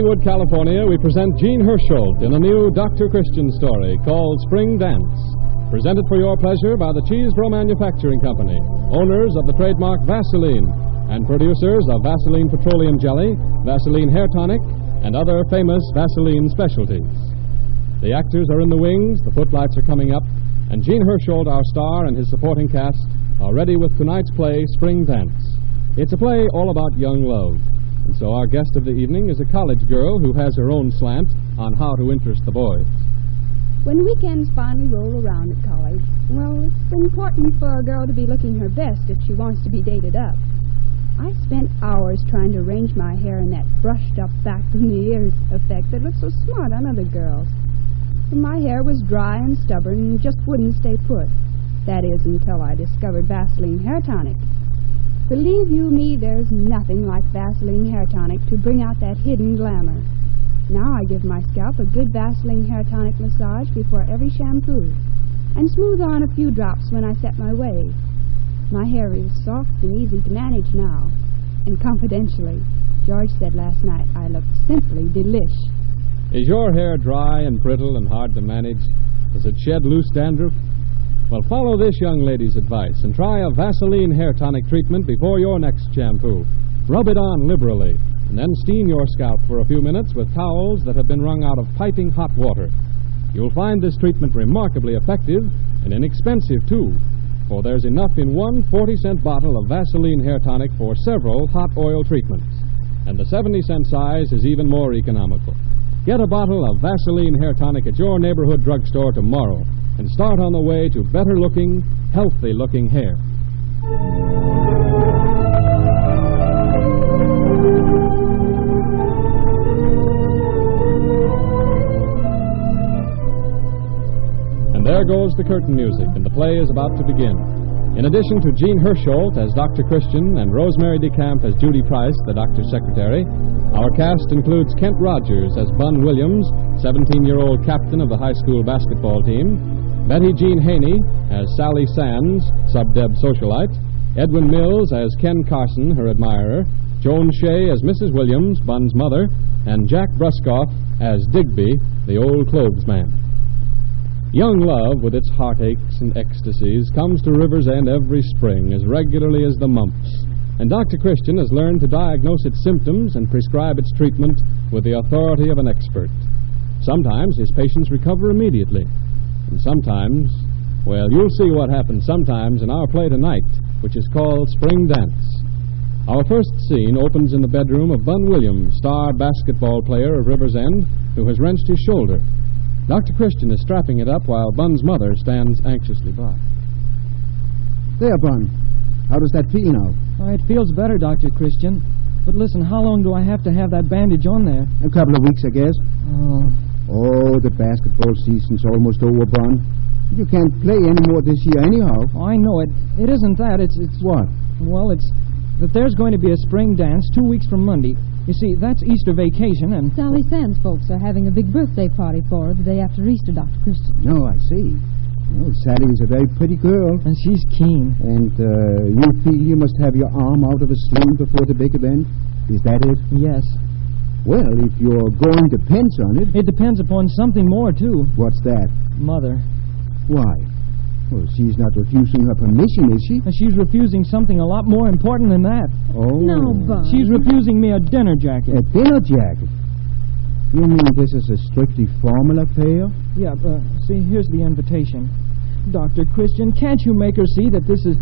Hollywood, California, we present Jean Hersholt in a new Dr. Christian story called Spring Dance. Presented for your pleasure by the Cheesebro Manufacturing Company, owners of the trademark Vaseline, and producers of Vaseline Petroleum Jelly, Vaseline Hair Tonic, and other famous Vaseline specialties. The actors are in the wings, the footlights are coming up, and Jean Hersholt, our star, and his supporting cast are ready with tonight's play, Spring Dance. It's a play all about young love. And so our guest of the evening is a college girl who has her own slant on how to interest the boys. When weekends finally roll around at college, well, it's important for a girl to be looking her best if she wants to be dated up. I spent hours trying to arrange my hair in that brushed-up back from the ears effect that looks so smart on other girls. But my hair was dry and stubborn and just wouldn't stay put. That is, until I discovered Vaseline Hair Tonic. Believe you me, there's nothing like Vaseline Hair Tonic to bring out that hidden glamour. Now I give my scalp a good Vaseline Hair Tonic massage before every shampoo, and smooth on a few drops when I set my wave. My hair is soft and easy to manage now. And confidentially, George said last night I looked simply delish. Is your hair dry and brittle and hard to manage? Does it shed loose dandruff? Well, follow this young lady's advice and try a Vaseline Hair Tonic treatment before your next shampoo. Rub it on liberally, and then steam your scalp for a few minutes with towels that have been wrung out of piping hot water. You'll find this treatment remarkably effective and inexpensive, too, for there's enough in one 40-cent bottle of Vaseline Hair Tonic for several hot oil treatments, and the 70-cent size is even more economical. Get a bottle of Vaseline Hair Tonic at your neighborhood drugstore tomorrow and start on the way to better-looking, healthy-looking hair. And there goes the curtain music, and the play is about to begin. In addition to Jean Hersholt as Dr. Christian and Rosemary DeCamp as Judy Price, the doctor's secretary, our cast includes Kent Rogers as Bun Williams, 17-year-old captain of the high school basketball team, Betty Jean Haney as Sally Sands, sub-deb socialite, Edwin Mills as Ken Carson, her admirer, Joan Shea as Mrs. Williams, Bun's mother, and Jack Bruskoff as Digby, the old clothes man. Young love, with its heartaches and ecstasies, comes to River's End every spring as regularly as the mumps, and Dr. Christian has learned to diagnose its symptoms and prescribe its treatment with the authority of an expert. Sometimes his patients recover immediately, and sometimes, well, you'll see what happens sometimes in our play tonight, which is called Spring Dance. Our first scene opens in the bedroom of Bun Williams, star basketball player of River's End, who has wrenched his shoulder. Dr. Christian is strapping it up while Bun's mother stands anxiously by. There, Bun. How does that feel now? Oh, it feels better, Dr. Christian. But listen, how long do I have to have that bandage on there? A couple of weeks, I guess. Oh, the basketball season's almost over, Bun. You can't play anymore this year anyhow. Oh, I know it. It isn't that. It's... What? Well, it's that there's going to be a spring dance 2 weeks from Monday. You see, that's Easter vacation, and... Sally Sands folks are having a big birthday party for her the day after Easter, Dr. Christian. Oh, I see. Well, Sally is a very pretty girl. And she's keen. And you feel you must have your arm out of a sling before the big event? Is that it? Yes. Well, if your going depends on it... It depends upon something more, too. What's that? Mother. Why? Well, she's not refusing her permission, is she? And she's refusing something a lot more important than that. Oh. No, Bun. She's refusing me a dinner jacket. A dinner jacket? You mean this is a strictly formal affair? Yeah, see, here's the invitation. Dr. Christian, can't you make her see that this is...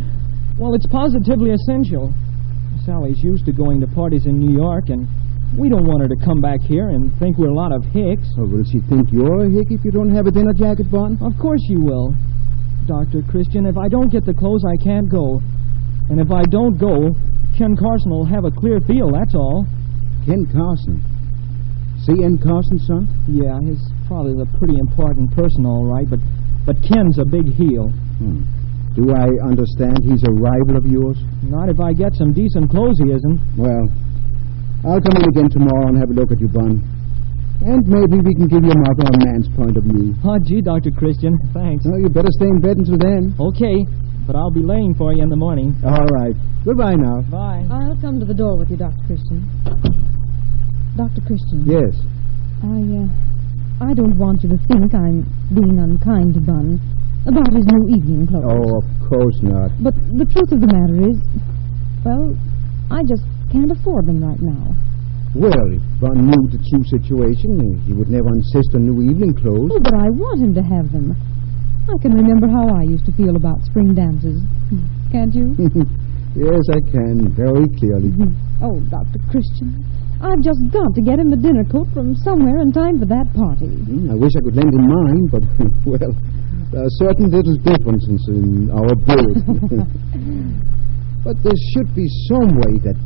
Well, it's positively essential. Sally's used to going to parties in New York, and we don't want her to come back here and think we're a lot of hicks. Oh, will she think you're a hick if you don't have a dinner jacket, Bun? Of course you will. Dr. Christian, if I don't get the clothes, I can't go. And if I don't go, Ken Carson will have a clear field, that's all. Ken Carson? C.N. Carson's son? Yeah, his father's a pretty important person, all right, but Ken's a big heel. Do I understand he's a rival of yours? Not if I get some decent clothes, he isn't. Well, I'll come in again tomorrow and have a look at you, Bun. And maybe we can give your mother a man's point of view. Oh, gee, Dr. Christian, thanks. Well, you better stay in bed until then. Okay, but I'll be laying for you in the morning. All right. Goodbye now. Bye. I'll come to the door with you, Dr. Christian. Dr. Christian. Yes. I don't want you to think I'm being unkind to Bun about his new evening clothes. Oh, of course not. But the truth of the matter is, well, I just can't afford them right now. Well, if Bun knew the true situation, he would never insist on new evening clothes. Oh, but I want him to have them. I can remember how I used to feel about spring dances. Can't you? Yes, I can, very clearly. Oh, Dr. Christian, I've just got to get him a dinner coat from somewhere in time for that party. I wish I could lend him mine, but, well, there are certain little differences in our bills. But there should be some way that...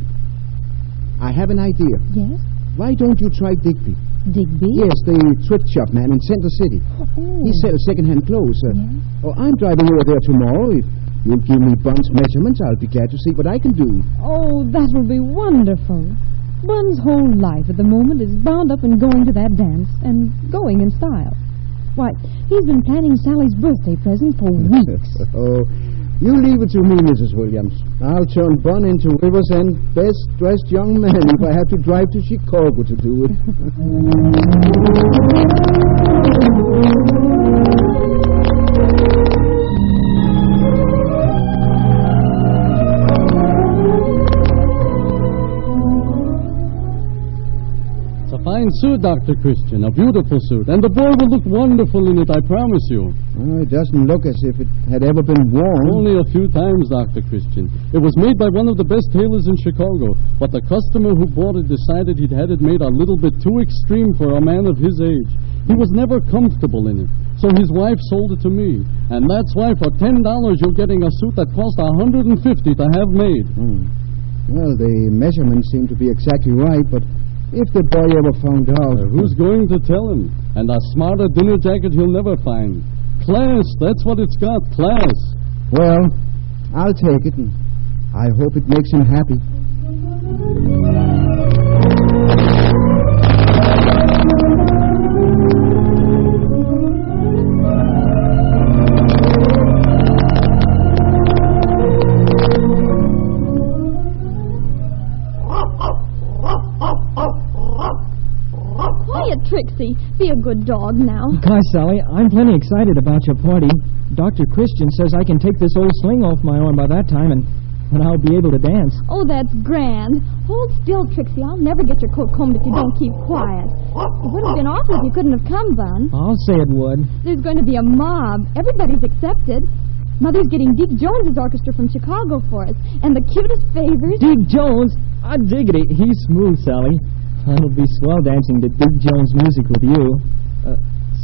I have an idea. Yes? Why don't you try Digby? Digby? Yes, the thrift shop man in Center City. Oh. He sells second-hand clothes. Yes? Oh, I'm driving over there tomorrow. If you'll give me Bun's measurements, I'll be glad to see what I can do. Oh, that will be wonderful. Bun's whole life at the moment is bound up in going to that dance, and going in style. Why, he's been planning Sally's birthday present for weeks. Oh, you leave it to me, Mrs. Williams. I'll turn Bun into Rivers End's best-dressed young man if I have to drive to Chicago to do it. Fine suit, Dr. Christian. A beautiful suit. And the boy will look wonderful in it, I promise you. Oh, it doesn't look as if it had ever been worn. Only a few times, Dr. Christian. It was made by one of the best tailors in Chicago, but the customer who bought it decided he'd had it made a little bit too extreme for a man of his age. He was never comfortable in it, so his wife sold it to me. And that's why for $10 you're getting a suit that cost $150 to have made. Well, the measurements seem to be exactly right, but... if the boy ever found out... Who's going to tell him? And a smarter dinner jacket he'll never find. Class, that's what it's got, class. Well, I'll take it, and I hope it makes him happy. Trixie, be a good dog now. Gosh, Sally, I'm plenty excited about your party. Dr. Christian says I can take this old sling off my arm by that time, and I'll be able to dance. Oh, that's grand. Hold still, Trixie. I'll never get your coat combed if you don't keep quiet. It would have been awful if you couldn't have come, Bun. I'll say it would. There's going to be a mob. Everybody's accepted. Mother's getting Deke Jones's orchestra from Chicago for us, and the cutest favors... Deke Jones? I diggity. He's smooth, Sally. It'll be swell dancing to Deke Jones music with you.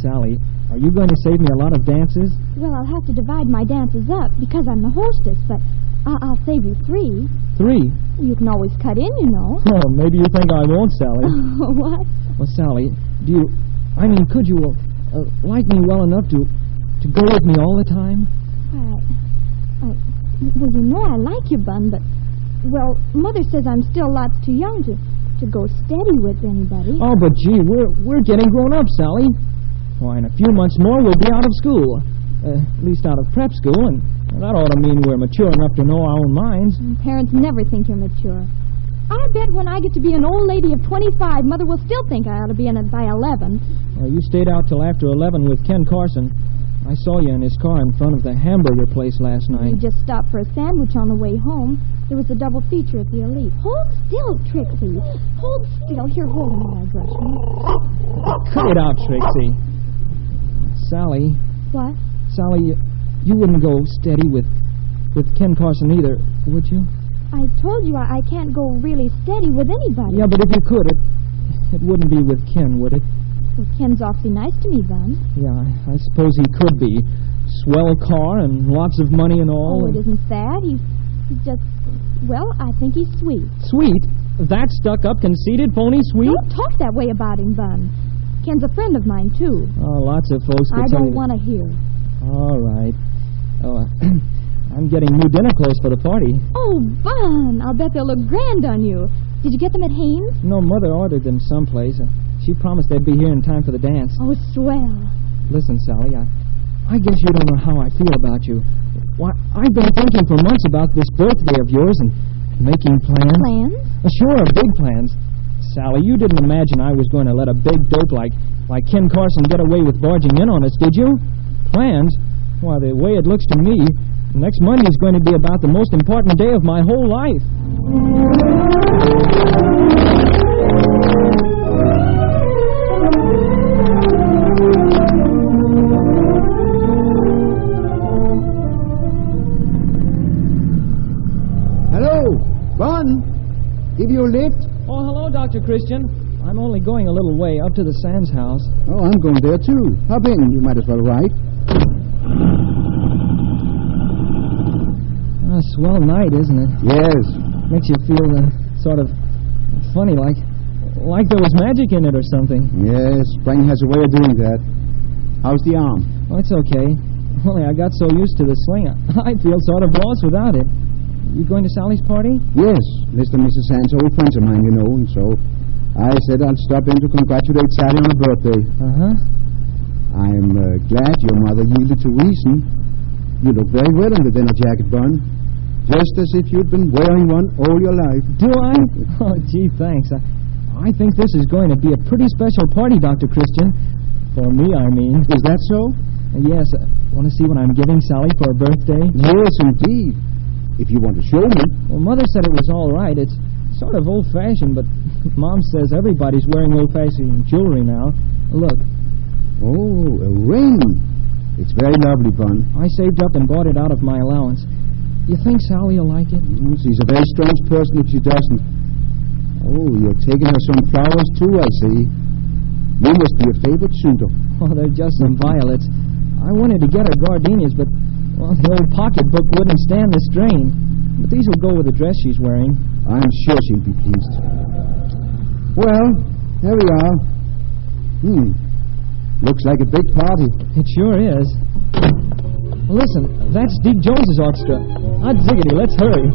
Sally, are you going to save me a lot of dances? Well, I'll have to divide my dances up because I'm the hostess, but I'll save you 3. 3? You can always cut in, you know. Oh, maybe you think I won't, Sally. What? Well, Sally, could you like me well enough to go with me all the time? Well, you know I like you, Bun, but, well, Mother says I'm still lots too young to go steady with anybody. Oh, but gee, we're getting grown up, Sally. Why, in a few months more, we'll be out of school. At least out of prep school, and that ought to mean we're mature enough to know our own minds. Parents never think you're mature. I bet when I get to be an old lady of 25, Mother will still think I ought to be in it by 11. Well, you stayed out till after 11 with Ken Carson. I saw you in his car in front of the hamburger place last night. We just stopped for a sandwich on the way home. There was a double feature at the Elite. Hold still, Trixie. Hold still. Here, hold him while I brush me. Cut it out, Trixie. Sally. What? Sally, you wouldn't go steady with Ken Carson either, would you? I told you I can't go really steady with anybody. Yeah, but if you could, it wouldn't be with Ken, would it? Well, Ken's awfully nice to me, Bun. Yeah, I suppose he could be. Swell car and lots of money and all. Oh, it isn't that. He's just... Well, I think he's sweet. Sweet? That stuck-up, conceited, phony sweet? Don't talk that way about him, Bun. Ken's a friend of mine, too. Oh, lots of folks could I tell don't you... want to hear. All right. Oh, I'm getting new dinner clothes for the party. Oh, Bun, I'll bet they'll look grand on you. Did you get them at Haines? No, Mother ordered them someplace. She promised they'd be here in time for the dance. Oh, swell. Listen, Sally, I guess you don't know how I feel about you. Why, I've been thinking for months about this birthday of yours and making plans. Plans? Sure, big plans. Sally, you didn't imagine I was going to let a big dope like Ken Carson get away with barging in on us, did you? Plans? Why, the way it looks to me, next Monday's going to be about the most important day of my whole life. Hello, Bun. Give you a lift? Oh, hello, Dr. Christian. I'm only going a little way up to the Sands house. Oh, I'm going there, too. Hop in. You might as well ride. A swell night, isn't it? Yes. Makes you feel sort of funny, like there was magic in it or something. Yes, spring has a way of doing that. How's the arm? Oh, it's okay. Only I got so used to the sling, I feel sort of lost without it. You going to Sally's party? Yes, Mr. and Mrs. Sands are old friends of mine, you know, and so I said I'd stop in to congratulate Sally on her birthday. Uh-huh. I'm glad your mother yielded to reason. You look very well in the dinner jacket, Bun. Just as if you'd been wearing one all your life. Do I? Oh, gee, thanks. I think this is going to be a pretty special party, Dr. Christian. For me, I mean. Is that so? Yes. Want to see what I'm giving Sally for her birthday? Yes, indeed. If you want to show me. Well, Mother said it was all right. It's sort of old-fashioned, but Mom says everybody's wearing old-fashioned jewelry now. Look. Oh, a ring. It's very lovely, Bun. I saved up and bought it out of my allowance. You think Sally will like it? She's a very strange person if she doesn't. Oh, you're taking her some flowers, too, I see. You must be a favorite suitor. Oh, they're just some violets. I wanted to get her gardenias, but, well, the old pocketbook wouldn't stand the strain. But these will go with the dress she's wearing. I'm sure she'll be pleased. Well, there we are. Looks like a big party. It sure is. Listen, that's Deke Jones's orchestra. Hot ziggity, let's hurry.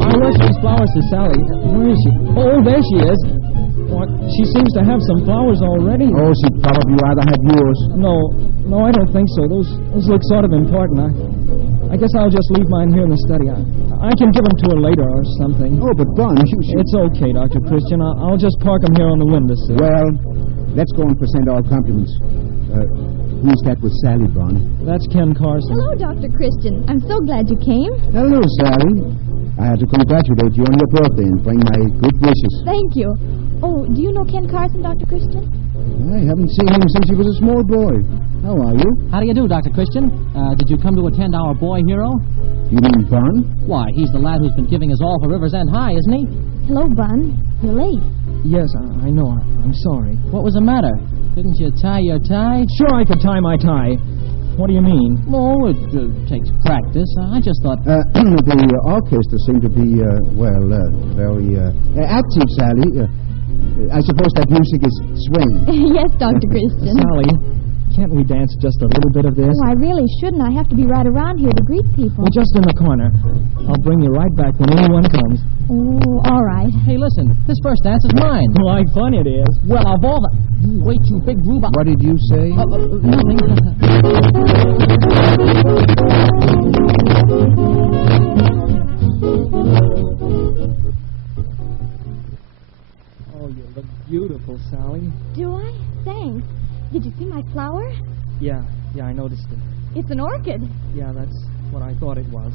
I'll rush these flowers to Sally. Where is she? Oh, there she is. What? She seems to have some flowers already. Oh, she'd probably rather have yours. No, I don't think so. Those look sort of important. I guess I'll just leave mine here in the study. I can give them to her later or something. Oh, but Bun, It's okay, Dr. Christian. I'll just park them here on the windowsill. Well, let's go and present our compliments. Who's that with Sally, Bun? That's Ken Carson. Hello, Dr. Christian. I'm so glad you came. Hello, Sally. I had to congratulate you on your birthday and bring my good wishes. Thank you. Oh, do you know Ken Carson, Dr. Christian? I haven't seen him since he was a small boy. How are you? How do you do, Dr. Christian? Did you come to attend our boy hero? You mean Bun? Why, he's the lad who's been giving us all for River's End High, isn't he? Hello, Bun. You're late. Yes, I know. I'm sorry. What was the matter? Didn't you tie your tie? Sure, I could tie my tie. What do you mean? Oh, it takes practice. I just thought... The orchestra seemed to be, very active, Sally. I suppose that music is swing. Yes, Dr. Christian. Sally, can't we dance just a little bit of this? Oh, I really shouldn't. I have to be right around here to greet people. Well, just in the corner. I'll bring you right back when anyone comes. Oh, all right. Hey, listen, this first dance is mine. Like fun it is. Well, of all the... Wait, you big rube. What did you say? Nothing. Oh, you look beautiful, Sally. Do I? Thanks. Did you see my flower? Yeah, I noticed it. It's an orchid. Yeah, that's what I thought it was.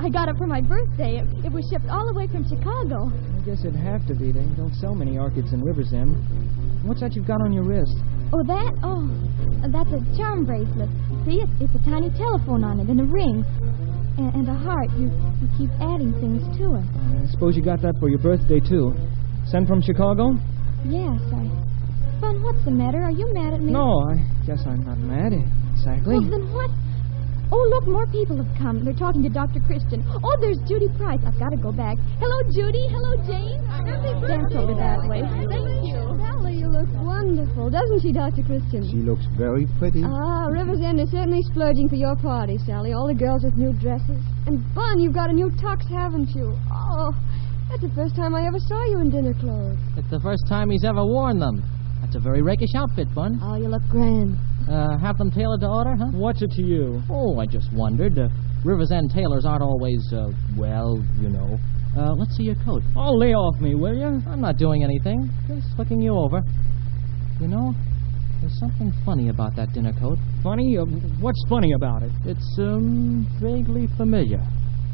I got it for my birthday. It was shipped all the way from Chicago. I guess it'd have to be. They don't sell many orchids in River's End. What's that you've got on your wrist? Oh, that? Oh, that's a charm bracelet. See, it's a tiny telephone on it and a ring. And a heart. You keep adding things to it. I suppose you got that for your birthday, too. Sent from Chicago? Yes, Bun, what's the matter? Are you mad at me? No, I guess I'm not mad, exactly. Well, then what? Oh, look, more people have come. They're talking to Dr. Christian. Oh, there's Judy Price. I've got to go back. Hello, Judy. Hello, Jane. Dance over that way. Thank you. Sally, you look wonderful, doesn't she, Dr. Christian? She looks very pretty. Ah, River's End is certainly splurging for your party, Sally. All the girls with new dresses. And, Bun, you've got a new tux, haven't you? Oh, that's the first time I ever saw you in dinner clothes. It's the first time he's ever worn them. That's a very rakish outfit, Bun. Oh, you look grand. Have them tailored to order, huh? What's it to you? Oh, I just wondered. River's End tailors aren't always, well, you know. Let's see your coat. Oh, lay off me, will you? I'm not doing anything. Just looking you over. You know, there's something funny about that dinner coat. Funny? What's funny about it? It's, vaguely familiar.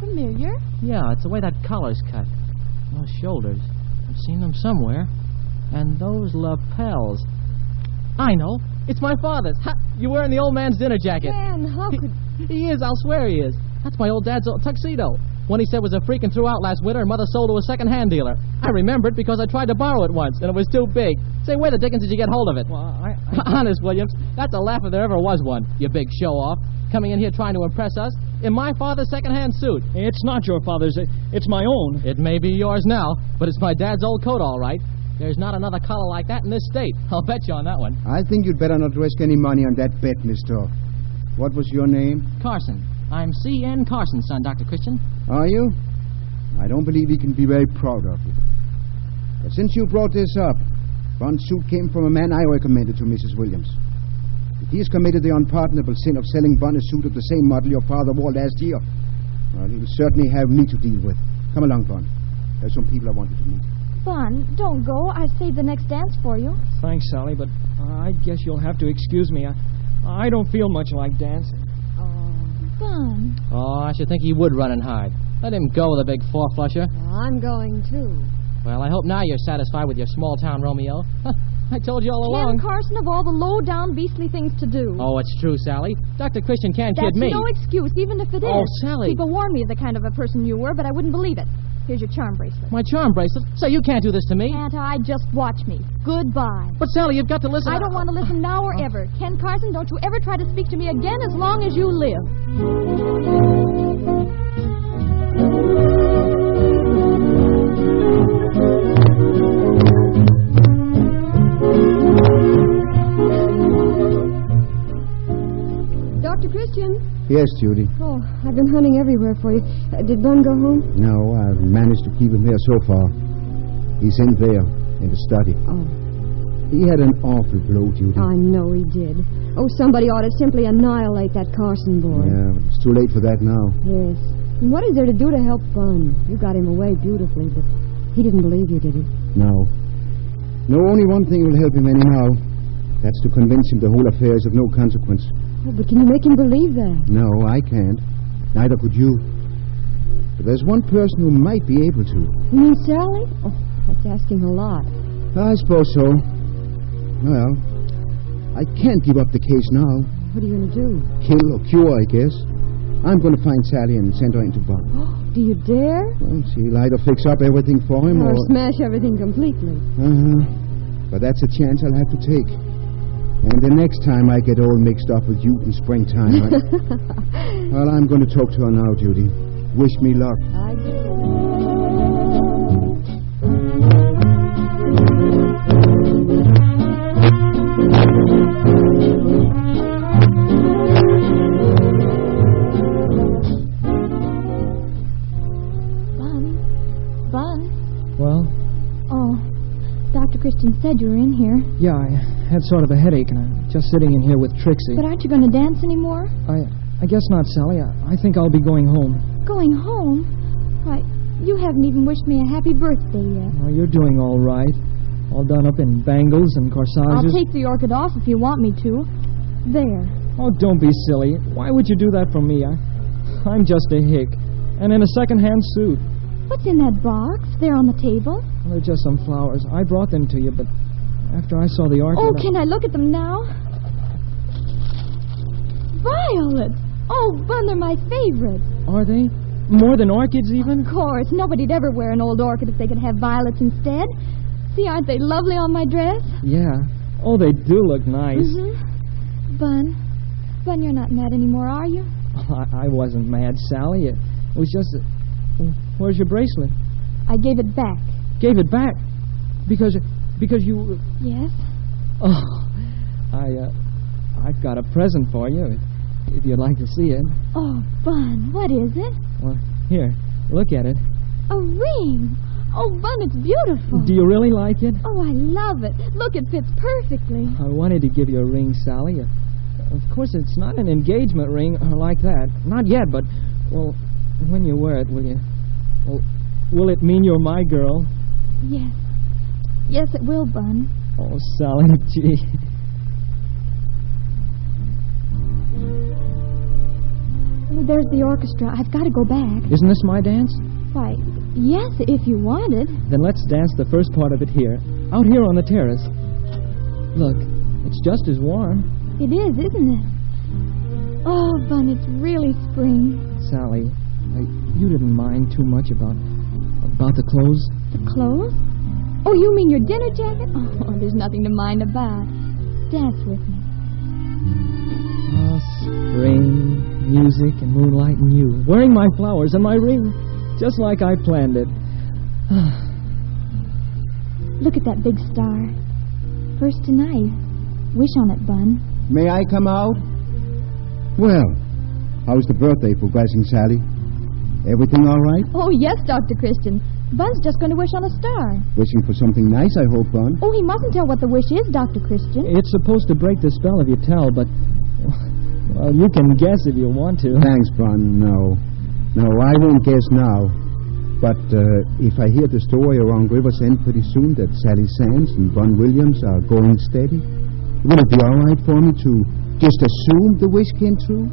Familiar? Yeah, it's the way that collar's cut. Those shoulders. I've seen them somewhere. And those lapels. I know. It's my father's. Ha! You're wearing the old man's dinner jacket. Man, how could... He is. I'll swear he is. That's my old dad's old tuxedo. One he said was a freak and threw out last winter and Mother sold to a second-hand dealer. I remember it because I tried to borrow it once, and it was too big. Say, where the dickens did you get hold of it? Well, Honest, Williams, that's a laugh if there ever was one, you big show-off. Coming in here trying to impress us in my father's second-hand suit. It's not your father's. It's my own. It may be yours now, but it's my dad's old coat, all right. There's not another collar like that in this state. I'll bet you on that one. I think you'd better not risk any money on that bet, mister. What was your name? Carson. I'm C.N. Carson's son, Dr. Christian. Are you? I don't believe he can be very proud of you. But since you brought this up, Bond's suit came from a man I recommended to Mrs. Williams. If he has committed the unpardonable sin of selling Bond a suit of the same model your father wore last year, well, he'll certainly have me to deal with. Come along, Bond. There's some people I wanted to meet. Bun, don't go. I saved the next dance for you. Thanks, Sally, but I guess you'll have to excuse me. I don't feel much like dancing. Bun. Oh, I should think he would run and hide. Let him go, the big four-flusher. Well, I'm going, too. Well, I hope now you're satisfied with your small-town Romeo. I told you all along. Ken Carson, of all the low-down, beastly things to do. Oh, it's true, Sally. Dr. Christian can't kid me. That's no excuse, even if it is. Oh, Sally. People warned me of the kind of a person you were, but I wouldn't believe it. Here's your charm bracelet. My charm bracelet? So you can't do this to me? Can't I? Just watch me. Goodbye. But, Sally, you've got to listen. I don't want to listen now or ever. Ken Carson, don't you ever try to speak to me again as long as you live. Dr. Christian? Yes, Judy. Oh, I've been hunting everywhere for you. Did Bun go home? No, I've managed to keep him here so far. He's in there, in the study. Oh. He had an awful blow, Judy. I know he did. Oh, somebody ought to simply annihilate that Carson boy. Yeah, but it's too late for that now. Yes. And what is there to do to help Bun? You got him away beautifully, but he didn't believe you, did he? No. No, only one thing will help him anyhow. That's to convince him the whole affair is of no consequence. Oh, but can you make him believe that? No, I can't. Neither could you. But there's one person who might be able to. You mean Sally? Oh, that's asking a lot. I suppose so. Well, I can't give up the case now. What are you going to do? Kill or cure, I guess. I'm going to find Sally and send her into Bond. Do you dare? Well, she'll either fix up everything for him or smash everything completely. But that's a chance I'll have to take. And the next time I get all mixed up with youth and springtime, well, I'm going to talk to her now, Judy. Wish me luck. I do. Bun? Well? Oh, Dr. Christian said you were in here. Yeah, I had sort of a headache, and I'm just sitting in here with Trixie. But aren't you going to dance anymore? I guess not, Sally. I think I'll be going home. Going home? Why, you haven't even wished me a happy birthday yet. Oh, you're doing all right. All done up in bangles and corsages. I'll take the orchid off if you want me to. There. Oh, don't be silly. Why would you do that for me? I'm just a hick. And in a second-hand suit. What's in that box there on the table? Well, they're just some flowers. I brought them to you, but after I saw the orchid... Oh, can I look at them now? Violets! Oh, Bun, they're my favorite. Are they? More than orchids, even? Of course. Nobody'd ever wear an old orchid if they could have violets instead. See, aren't they lovely on my dress? Yeah. Oh, they do look nice. Mm-hmm. Bun, you're not mad anymore, are you? Oh, I wasn't mad, Sally. It was just... Where's your bracelet? I gave it back. Gave it back? Because you... Yes? Oh, I've got a present for you, if you'd like to see it. Oh, Bun, what is it? Well, here, look at it. A ring. Oh, Bun, it's beautiful. Do you really like it? Oh, I love it. Look, it fits perfectly. I wanted to give you a ring, Sally. Of course, it's not an engagement ring or like that. Not yet, but Well, when you wear it, will it mean you're my girl? Yes. Yes, it will, Bun. Oh, Sally, gee. Oh, there's the orchestra. I've got to go back. Isn't this my dance? Why, yes, if you wanted. Then let's dance the first part of it here, out here on the terrace. Look, it's just as warm. It is, isn't it? Oh, Bun, it's really spring. Sally, you didn't mind too much about the clothes? The clothes? Oh, you mean your dinner jacket? Oh, there's nothing to mind about. Dance with me. Oh, spring, music, and moonlight, and you. Wearing my flowers and my ring, just like I planned it. Look at that big star. First tonight. Wish on it, Bun. May I come out? Well, how's the birthday progressing, Sally? Everything all right? Oh, yes, Dr. Christian. Bun's just going to wish on a star. Wishing for something nice, I hope, Bun. Oh, he mustn't tell what the wish is, Dr. Christian. It's supposed to break the spell if you tell, but... Well, you can guess if you want to. Thanks, Bun. No, I won't guess now. But if I hear the story around River's End pretty soon that Sally Sands and Bun Williams are going steady, will it be all right for me to just assume the wish came true?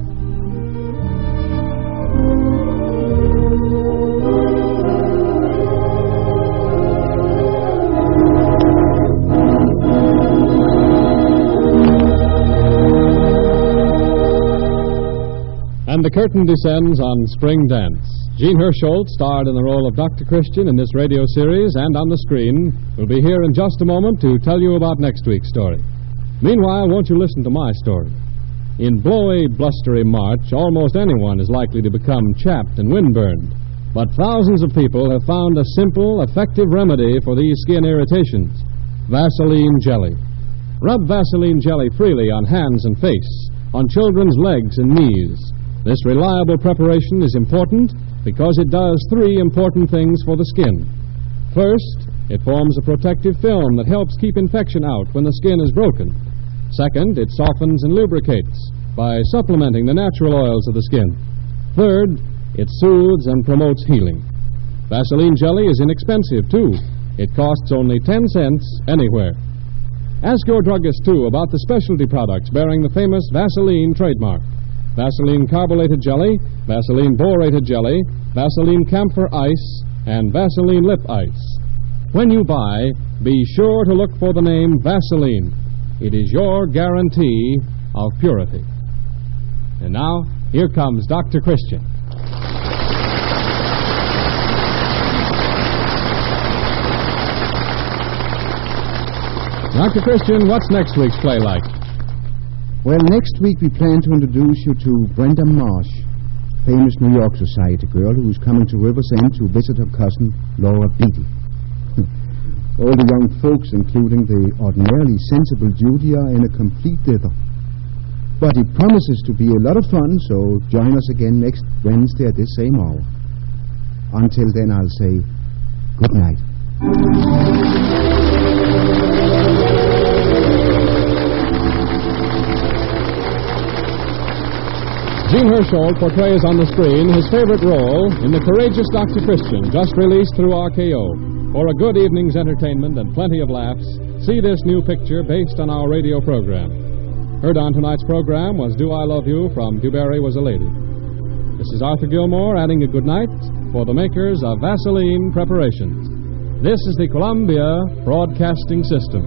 And the curtain descends on Spring Dance. Jean Hersholt, starred in the role of Dr. Christian in this radio series and on the screen, will be here in just a moment to tell you about next week's story. Meanwhile, won't you listen to my story? In blowy, blustery March, almost anyone is likely to become chapped and windburned. But thousands of people have found a simple, effective remedy for these skin irritations: Vaseline jelly. Rub Vaseline jelly freely on hands and face, on children's legs and knees. This reliable preparation is important because it does three important things for the skin. First, it forms a protective film that helps keep infection out when the skin is broken. Second, it softens and lubricates by supplementing the natural oils of the skin. Third, it soothes and promotes healing. Vaseline jelly is inexpensive, too. It costs only 10 cents anywhere. Ask your druggist, too, about the specialty products bearing the famous Vaseline trademark. Vaseline carbonated jelly, Vaseline borated jelly, Vaseline camphor ice, and Vaseline lip ice. When you buy, be sure to look for the name Vaseline. It is your guarantee of purity. And now, here comes Dr. Christian. Dr. Christian, what's next week's play like? Well, next week we plan to introduce you to Brenda Marsh, famous New York society girl who's coming to River's End to visit her cousin, Laura Beatty. All the young folks, including the ordinarily sensible Judy, are in a complete dither. But it promises to be a lot of fun, so join us again next Wednesday at this same hour. Until then, I'll say good night. Jean Hersholt portrays on the screen his favorite role in The Courageous Dr. Christian, just released through RKO. For a good evening's entertainment and plenty of laughs, see this new picture based on our radio program. Heard on tonight's program was Do I Love You from DuBarry Was a Lady. This is Arthur Gilmore adding a good night for the makers of Vaseline Preparations. This is the Columbia Broadcasting System.